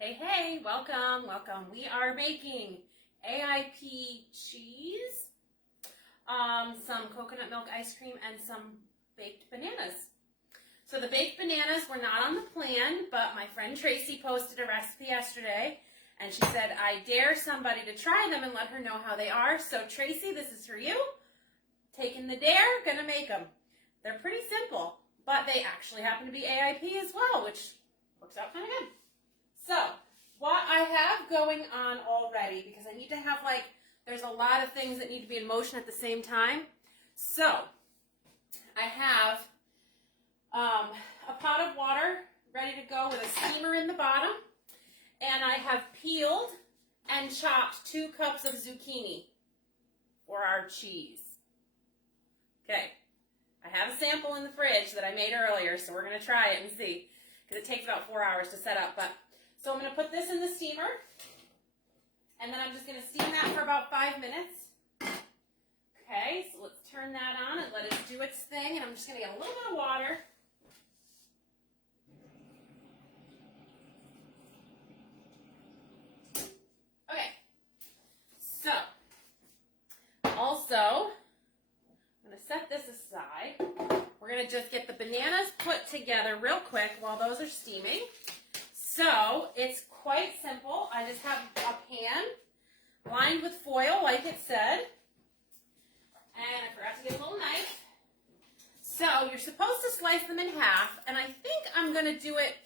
Hey, hey, welcome, welcome. We are making AIP cheese, some coconut milk ice cream, and some baked bananas. So the baked bananas were not on the plan, but my friend Tracy posted a recipe yesterday, and she said, I dare somebody to try them and let her know how they are. So Tracy, this is for you. Taking the dare, gonna make them. They're pretty simple, but they actually happen to be AIP as well, which works out kind of good. So, what I have going on already, because I need to have there's a lot of things that need to be in motion at the same time. So, I have a pot of water ready to go with a steamer in the bottom, and I have peeled and chopped 2 cups of zucchini for our cheese. Okay, I have a sample in the fridge that I made earlier, so we're going to try it and see, because it takes about 4 hours to set up, so I'm going to put this in the steamer, and then I'm just going to steam that for about 5 minutes. Okay, so let's turn that on and let it do its thing, and I'm just going to get a little bit of water. Okay, so also, I'm going to set this aside. We're going to just get the bananas put together real quick while those are steaming. So, it's quite simple. I just have a pan lined with foil, like it said. And I forgot to get a little knife. So, you're supposed to slice them in half, and I think I'm going to do it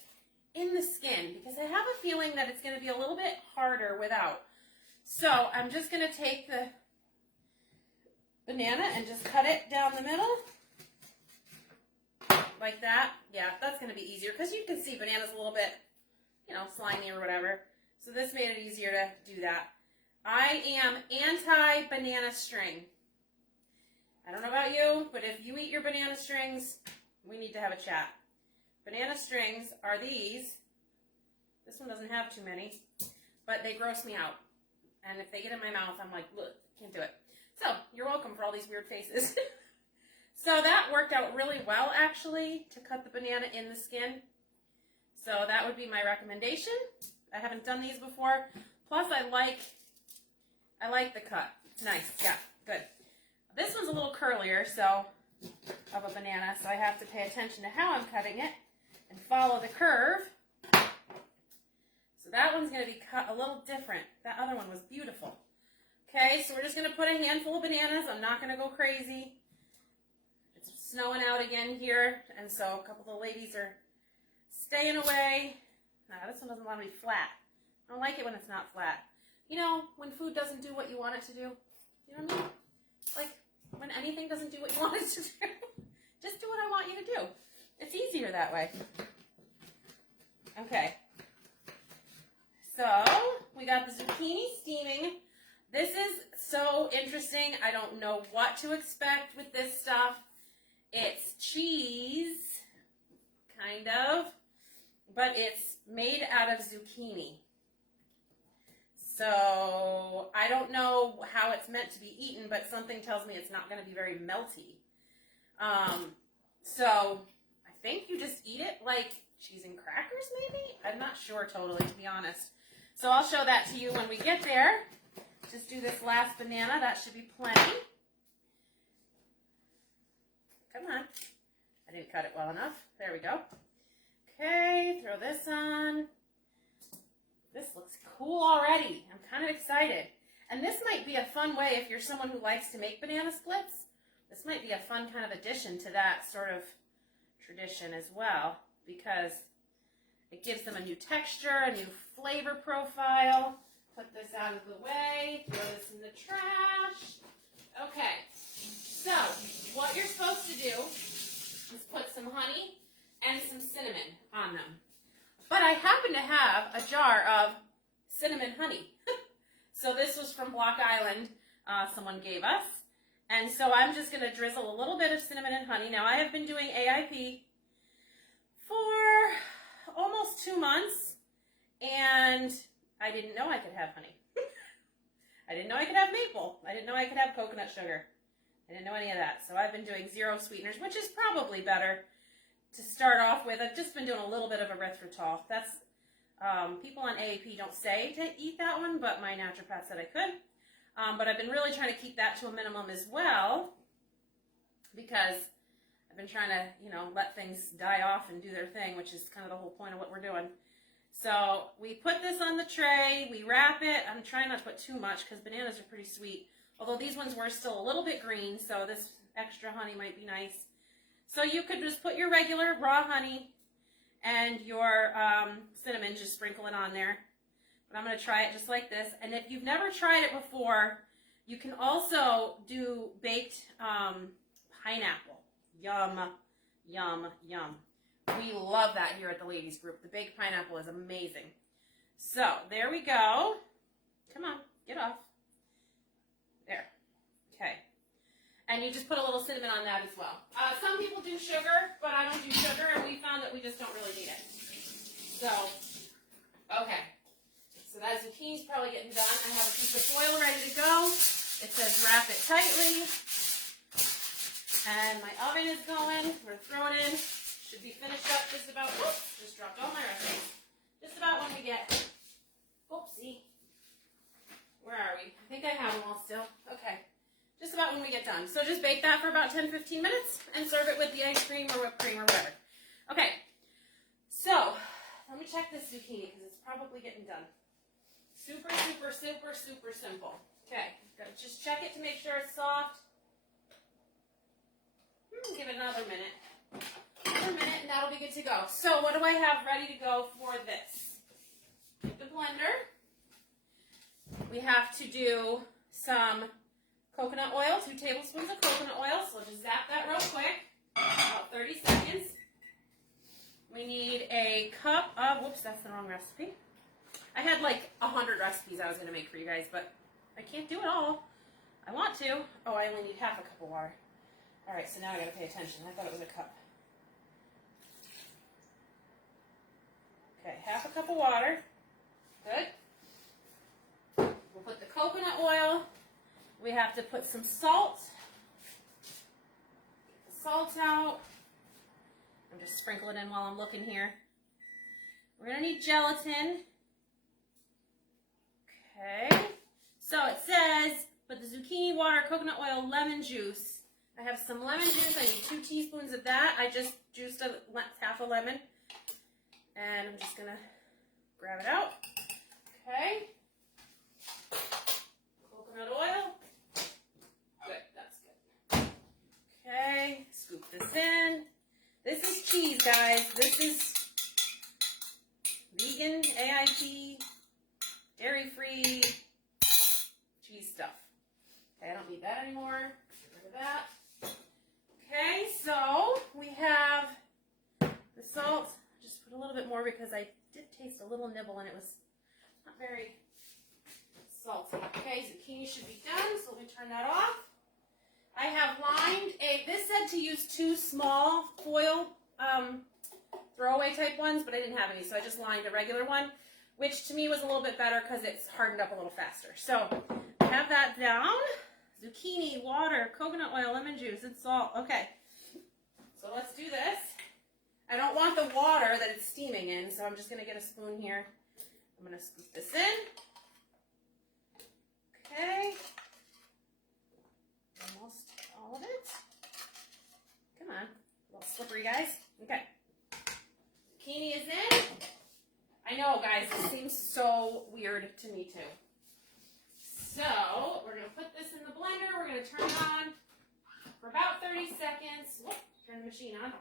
in the skin, because I have a feeling that it's going to be a little bit harder without. So, I'm just going to take the banana and just cut it down the middle. Like that. Yeah, that's going to be easier, because you can see banana's a little bit, slimy or whatever. So this made it easier to do that. I am anti-banana string. I don't know about you, but if you eat your banana strings, we need to have a chat. Banana strings are these. This one doesn't have too many, but they gross me out. And if they get in my mouth, I'm like, look, can't do it. So you're welcome for all these weird faces. So that worked out really well, actually, to cut the banana in the skin. So that would be my recommendation. I haven't done these before. Plus, I like the cut. Nice. Yeah, good. This one's a little curlier, of a banana, so I have to pay attention to how I'm cutting it and follow the curve. So that one's going to be cut a little different. That other one was beautiful. Okay, so we're just going to put a handful of bananas. I'm not going to go crazy. It's snowing out again here, and so a couple of the ladies are staying away. This one doesn't want to be flat. I don't like it when it's not flat. When food doesn't do what you want it to do. You know what I mean? Like, when anything doesn't do what you want it to do. Just do what I want you to do. It's easier that way. Okay. So, we got the zucchini steaming. This is so interesting. I don't know what to expect with this stuff. It's cheese, kind of, but it's made out of zucchini. So I don't know how it's meant to be eaten, but something tells me it's not going to be very melty. So I think you just eat it like cheese and crackers, maybe? I'm not sure totally, to be honest. So I'll show that to you when we get there. Just do this last banana. That should be plenty. Come on. I didn't cut it well enough. There we go. Okay, throw this on. This looks cool already. I'm kind of excited. And this might be a fun way if you're someone who likes to make banana splits. This might be a fun kind of addition to that sort of tradition as well, because it gives them a new texture, a new flavor profile. Put this out of the way. Throw this in the trash. Okay. So, what you're supposed to do is put some honey and some cinnamon on them. But I happen to have a jar of cinnamon honey. So this was from Block Island, someone gave us. And so I'm just going to drizzle a little bit of cinnamon and honey. Now I have been doing AIP for almost 2 months, and I didn't know I could have honey. I didn't know I could have maple. I didn't know I could have coconut sugar. I didn't know any of that. So I've been doing 0 sweeteners, which is probably better to start off with. I've just been doing a little bit of erythritol. That's People on AIP don't say to eat that one, but my naturopath said I could. But I've been really trying to keep that to a minimum as well, because I've been trying to, let things die off and do their thing, which is kind of the whole point of what we're doing. So we put this on the tray, we wrap it. I'm trying not to put too much because bananas are pretty sweet. Although these ones were still a little bit green, so this extra honey might be nice. So you could just put your regular raw honey and your cinnamon, just sprinkle it on there. But I'm going to try it just like this. And if you've never tried it before, you can also do baked pineapple. Yum, yum, yum. We love that here at the ladies group. The baked pineapple is amazing. So there we go. Come on, get off. There. Okay. And you just put a little cinnamon on that as well. Some people do sugar, but I don't do sugar, and we found that we just don't really need it. So, okay. So that zucchini's probably getting done. I have a piece of foil ready to go. It says wrap it tightly. And my oven is going. We're going to throw it in. Should be finished up just about, whoops, just dropped all my recipes. Just about when we get, oopsie. Where are we? I think I have them all still. Okay. Just about when we get done. So just bake that for about 10-15 minutes and serve it with the ice cream or whipped cream or whatever. Okay. So, let me check this zucchini because it's probably getting done. Super, super, super, super simple. Okay. Gotta just check it to make sure it's soft. Give it another minute. Another minute and that'll be good to go. So what do I have ready to go for this? Get the blender. We have to do some coconut oil, 2 tablespoons of coconut oil. So we'll just zap that real quick, about 30 seconds. We need a cup of, whoops, that's the wrong recipe. I had like 100 recipes I was going to make for you guys, but I can't do it all. I want to. Oh, I only need half a cup of water. All right, so now I got to pay attention. I thought it was a cup. Okay, half a cup of water. Good. We'll put the coconut oil. We have to put some salt. Get the salt out. I'm just sprinkling it in while I'm looking here. We're going to need gelatin. Okay. So it says, put the zucchini, water, coconut oil, lemon juice. I have some lemon juice. I need 2 teaspoons of that. I just juiced half a lemon. And I'm just going to grab it out. Okay. Coconut oil. Good, that's good. Okay, scoop this in. This is cheese, guys. This is vegan, AIP, dairy-free cheese stuff. Okay, I don't need that anymore. Get rid of that. Okay, so we have the salt. Just put a little bit more because I did taste a little nibble and it was not very salty. Okay, zucchini should be done, so let me turn that off. I have lined this said to use 2 small foil throwaway type ones, but I didn't have any, so I just lined a regular one, which to me was a little bit better because it's hardened up a little faster. So I have that down. Zucchini, water, coconut oil, lemon juice, and salt. Okay, so let's do this. I don't want the water that it's steaming in, so I'm just going to get a spoon here. I'm going to scoop this in. Okay. Almost all of it. Come on. A little slippery, guys. Okay. Zucchini is in. I know, guys, this seems so weird to me, too. So, we're going to put this in the blender. We're going to turn it on for about 30 seconds. Whoop, turn the machine on.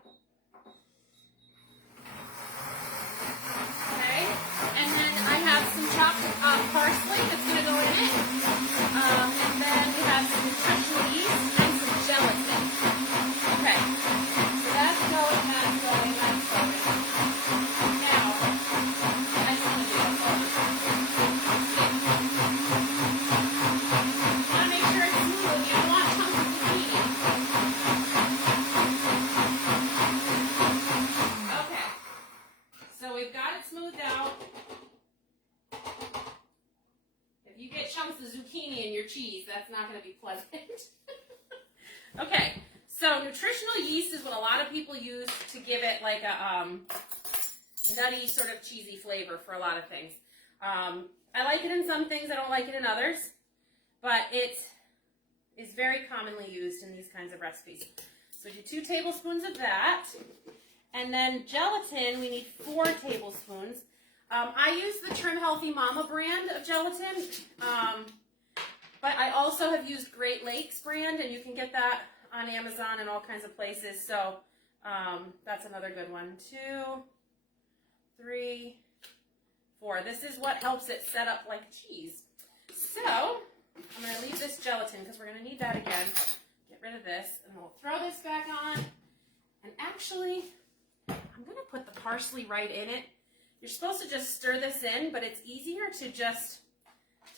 Okay, and then I have some chopped parsley that's going to go in it. And then we have some nutritional yeast and some gelatin. Okay, so that's going, that's going, that's going. Now, I just want to do this. You want to make sure it's smooth. You don't want chunks of zucchini. Okay. So we've got it smoothed out. If you get chunks of zucchini in your cheese, that's not going to be pleasant. Okay, so nutritional yeast is what a lot of people use to give it like a, nutty, sort of cheesy flavor for a lot of things. I like it in some things, I don't like it in others, but it is very commonly used in these kinds of recipes. So do 2 tablespoons of that. And then gelatin, we need 4 tablespoons. I use the Trim Healthy Mama brand of gelatin, but I also have used Great Lakes brand, and you can get that on Amazon and all kinds of places. So that's another good one. 2, 3, 4. This is what helps it set up like cheese. So I'm going to leave this gelatin because we're going to need that again. Get rid of this, and we'll throw this back on. And actually, I'm going to put the parsley right in it. You're supposed to just stir this in, but it's easier to just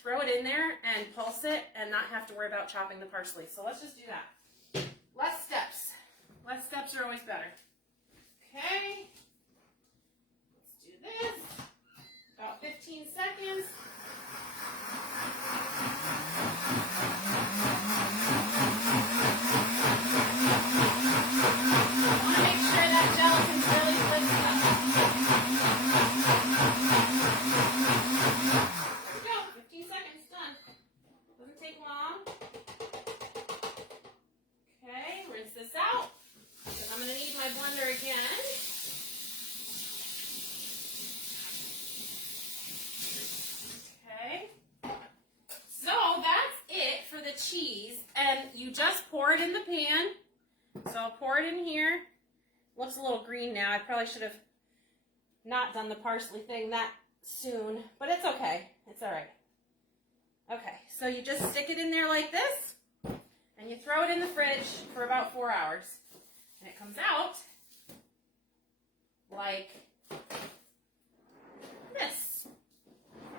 throw it in there and pulse it and not have to worry about chopping the parsley. So let's just do that. Less steps. Less steps are always better. Okay. Let's do this. About 15 seconds. I want to make sure that gelatin's really blitzed up. There we go. 15 seconds, done. Doesn't take long. Okay, rinse this out. Because I'm going to need my blender again. Okay. So that's it for the cheese. And you just pour it in the pan. So I'll pour it in here. Looks a little green now. I probably should have not done the parsley thing that soon, but it's okay. It's all right. Okay, so you just stick it in there like this, and you throw it in the fridge for about 4 hours. And it comes out like this.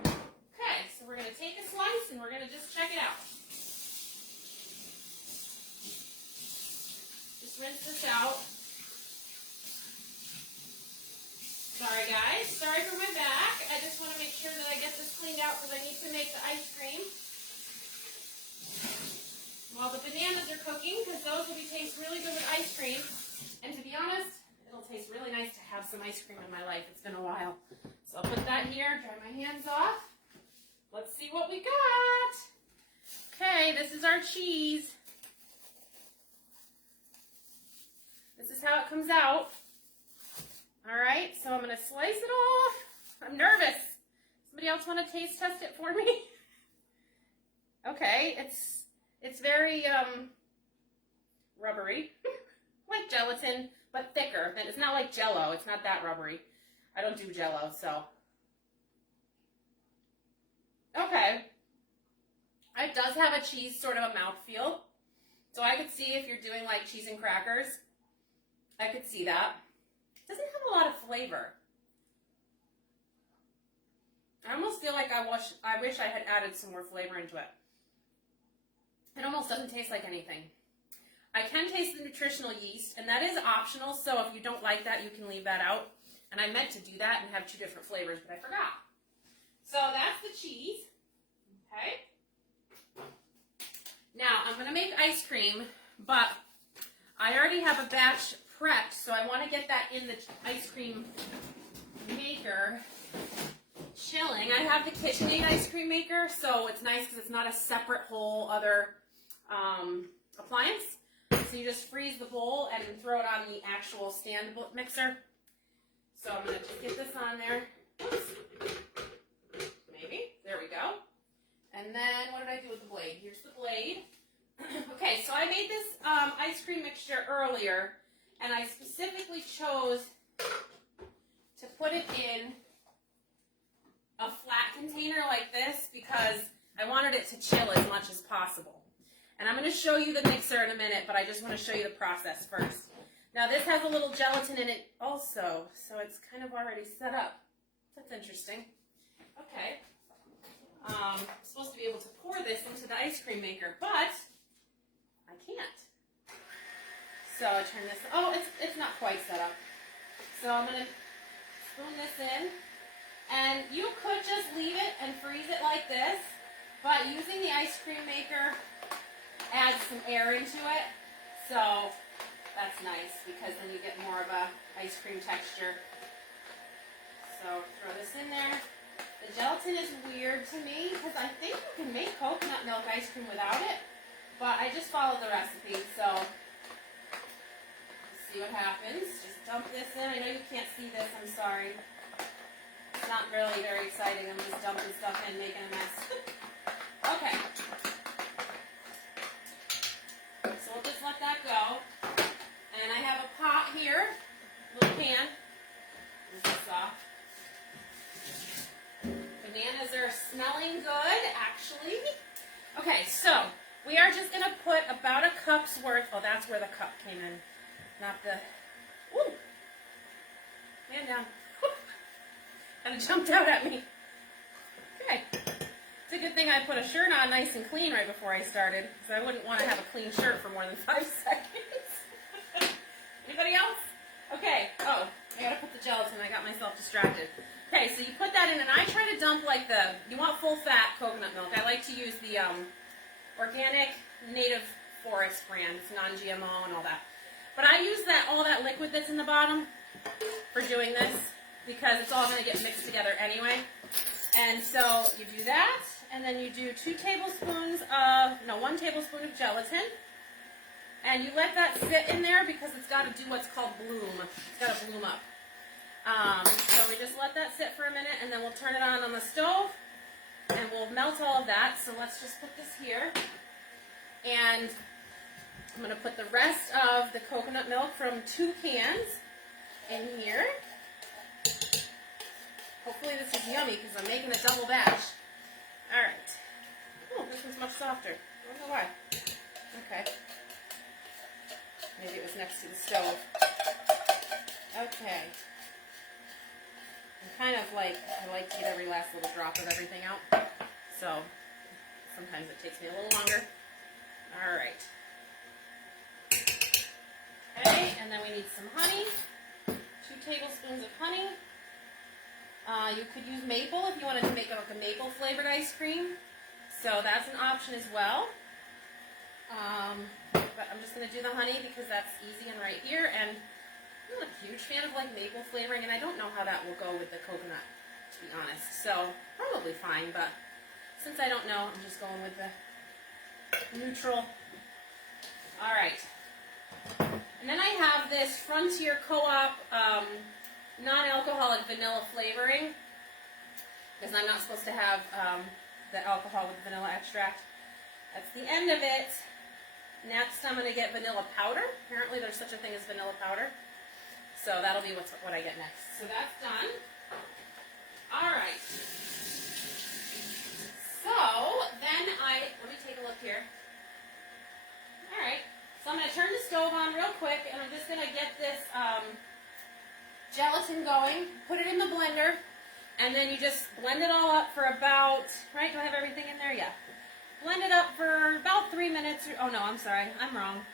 Okay, so we're going to take a slice, and we're going to just check it out. Rinse this out. Sorry guys, sorry for my back. I just want to make sure that I get this cleaned out because I need to make the ice cream while the bananas are cooking, because those will taste really good with ice cream. And to be honest, it'll taste really nice to have some ice cream in my life. It's been a while. So I'll put that here, dry my hands off. Let's see what we got. Okay, this is our cheese. This is how it comes out. All right, so I'm going to slice it off. I'm nervous. Somebody else want to taste test it for me? Okay, it's very rubbery, like gelatin, but thicker. And it's not like Jell-O. It's not that rubbery. I don't do Jell-O, so. Okay. It does have a cheese sort of a mouthfeel. So I could see if you're doing like cheese and crackers. I could see that. It doesn't have a lot of flavor. I almost feel like I wish I had added some more flavor into it. It almost doesn't taste like anything. I can taste the nutritional yeast, and that is optional, so if you don't like that, you can leave that out. And I meant to do that and have 2 different flavors, but I forgot. So that's the cheese. Okay. Now, I'm going to make ice cream, but I already have a batch prepped, so I want to get that in the ice cream maker chilling. I have the KitchenAid ice cream maker, so it's nice because it's not a separate whole other appliance. So you just freeze the bowl and throw it on the actual stand mixer. So I'm going to just get this on there. Oops. Maybe. There we go. And then what did I do with the blade? Here's the blade. Okay, so I made this ice cream mixture earlier, and I specifically chose to put it in a flat container like this because I wanted it to chill as much as possible. And I'm going to show you the mixer in a minute, but I just want to show you the process first. Now this has a little gelatin in it also, so it's kind of already set up. That's interesting. Okay. I'm supposed to be able to pour this into the ice cream maker, but I can't. So I turn this, oh, it's not quite set up. So I'm going to spoon this in. And you could just leave it and freeze it like this, but using the ice cream maker adds some air into it. So that's nice because then you get more of a ice cream texture. So throw this in there. The gelatin is weird to me because I think you can make coconut milk ice cream without it, but I just followed the recipe, so let's see what happens. Just dump this in. I know you can't see this, I'm sorry. It's not really very exciting. I'm just dumping stuff in, making a mess. Okay. So we'll just let that go. And I have a pot here, little pan. This is soft. Bananas are smelling good, actually. Okay, so we are just going to put about a cup's worth. Oh, that's where the cup came in, not the. Ooh, man down. Kind of jumped out at me. Okay. It's a good thing I put a shirt on nice and clean right before I started, because I wouldn't want to have a clean shirt for more than 5 seconds. Anybody else? Okay. Oh, I gotta put the gelatin. I got myself distracted. Okay, so you put that in, and I try to dump like you want full fat coconut milk. I like to use the organic native forest brand. It's non-GMO and all that. But I use all that liquid that's in the bottom for doing this, because it's all going to get mixed together anyway. And so you do that, and then you do 1 tablespoon of gelatin, and you let that sit in there because it's got to do what's called bloom. It's got to bloom up. So we just let that sit for a minute, and then we'll turn it on the stove, and we'll melt all of that. So let's just put this here, and I'm going to put the rest of the coconut milk from 2 cans in here. Hopefully this is yummy because I'm making a double batch. Alright. Oh, this one's much softer. I don't know why. Okay. Maybe it was next to the stove. Okay. I'm kind of like, I like to get every last little drop of everything out. So, sometimes it takes me a little longer. Alright. Okay, and then we need some honey. 2 tablespoons of honey. You could use maple if you wanted to make like a maple flavored ice cream. So that's an option as well. But I'm just going to do the honey because that's easy and right here. And I'm not a huge fan of like maple flavoring, and I don't know how that will go with the coconut, to be honest. So probably fine, but since I don't know, I'm just going with the neutral. All right. And then I have this Frontier Co-op non-alcoholic vanilla flavoring, because I'm not supposed to have the alcohol with vanilla extract. That's the end of it. Next, I'm going to get vanilla powder. Apparently, there's such a thing as vanilla powder. So that'll be what I get next. So that's done. All right. So then let me take a look here. All right. So I'm going to turn the stove on real quick, and I'm just going to get this gelatin going, put it in the blender, and then you just blend it all up for about, right, do I have everything in there? Yeah. Blend it up for about 3 minutes. Oh no, I'm sorry, I'm wrong.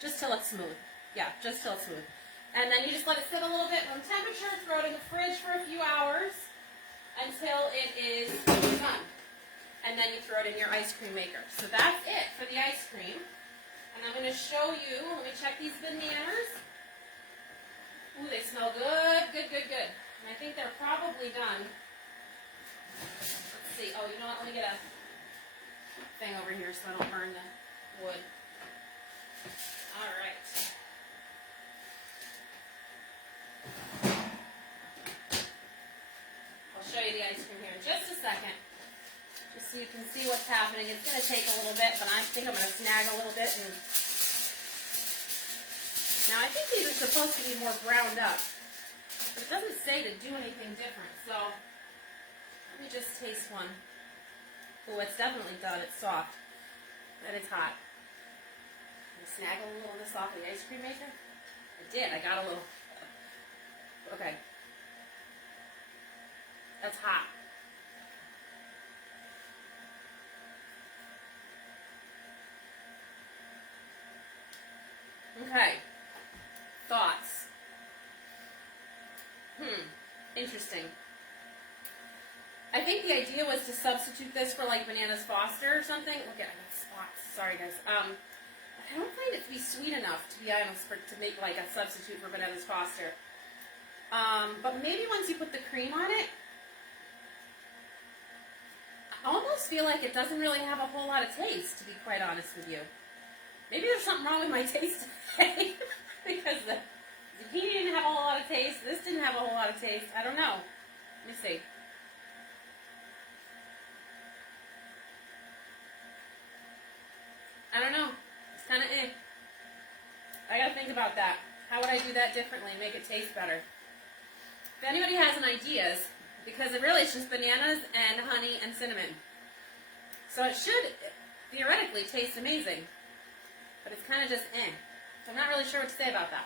Just till it's smooth. Yeah, just till it's smooth. And then you just let it sit a little bit room temperature, throw it in the fridge for a few hours until it is done. And then you throw it in your ice cream maker. So that's it for the ice cream. And I'm going to show you, let me check these bananas. Ooh, they smell good, good, good, good. And I think they're probably done. Let's see. Oh, you know what? Let me get a thing over here so I don't burn the wood. All right. I'll show you the ice cream here in just a second, just so you can see what's happening. It's going to take a little bit, but I think I'm going to snag a little bit. Now, I think these are supposed to be more browned up, but it doesn't say to do anything different, so let me just taste one. Oh, it's definitely done. It's soft, and it's hot. Snag a little of this off the ice cream maker? I did. I got a little. Okay. That's hot. Okay. Thoughts? Interesting. I think the idea was to substitute this for like Bananas Foster or something. Look at, I got spots. Sorry, guys. I don't find it to be sweet enough, to be honest, to make like a substitute for Bananas Foster. But maybe once you put the cream on it, I almost feel like it doesn't really have a whole lot of taste, to be quite honest with you. Maybe there's something wrong with my taste today, because the zucchini didn't have a whole lot of taste, this didn't have a whole lot of taste. I don't know. Let me see. I don't know. It's kind of I gotta think about that. How would I do that differently, make it taste better? If anybody has any ideas, because it really is just bananas and honey and cinnamon. So it should theoretically taste amazing, but it's kind of just So I'm not really sure what to say about that.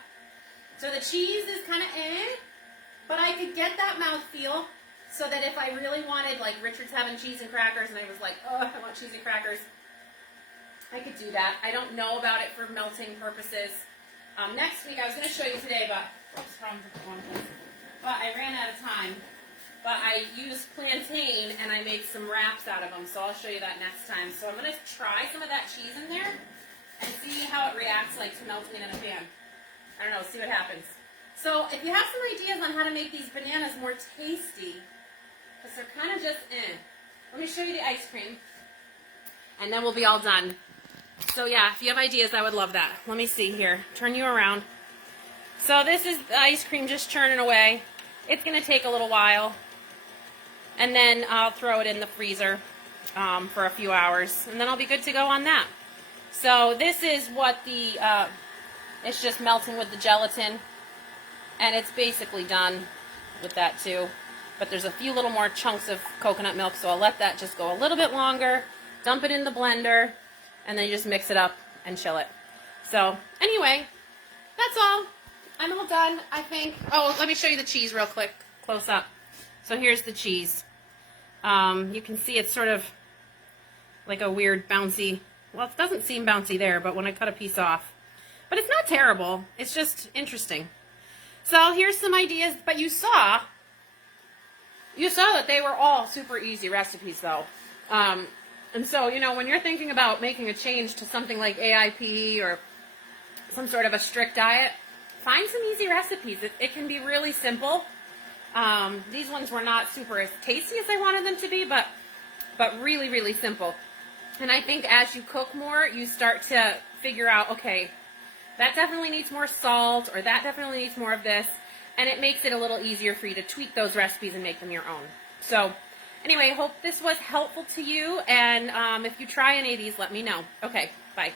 So the cheese is kind of but I could get that mouthfeel so that if I really wanted, like Richard's having cheese and crackers, and I was like, oh, I want cheese and crackers, I could do that. I don't know about it for melting purposes. Next week, I was going to show you today, but I ran out of time. But I used plantain, and I made some wraps out of them, so I'll show you that next time. So I'm going to try some of that cheese in there and see how it reacts like to melting it in a pan. I don't know, see what happens. So if you have some ideas on how to make these bananas more tasty, because they're kind of just let me show you the ice cream, and then we'll be all done. So yeah, if you have ideas, I would love that. Let me see here. Turn you around. So this is the ice cream just churning away. It's going to take a little while. And then I'll throw it in the freezer for a few hours. And then I'll be good to go on that. So this is what it's just melting with the gelatin. And it's basically done with that too. But there's a few little more chunks of coconut milk, so I'll let that just go a little bit longer. Dump it in the blender. And then you just mix it up and chill it. So, anyway, that's all. I'm all done, I think. Oh, let me show you the cheese real quick, close up. So here's the cheese. You can see it's sort of like a weird bouncy, well, it doesn't seem bouncy there, but when I cut a piece off. But it's not terrible. It's just interesting. So here's some ideas, but you saw that they were all super easy recipes, though. And so, you know, when you're thinking about making a change to something like AIP or some sort of a strict diet, find some easy recipes. It can be really simple. These ones were not super as tasty as I wanted them to be, but really, really simple. And I think as you cook more, you start to figure out, okay, that definitely needs more salt, or that definitely needs more of this, and it makes it a little easier for you to tweak those recipes and make them your own. So anyway, hope this was helpful to you, and if you try any of these, let me know. Okay, bye.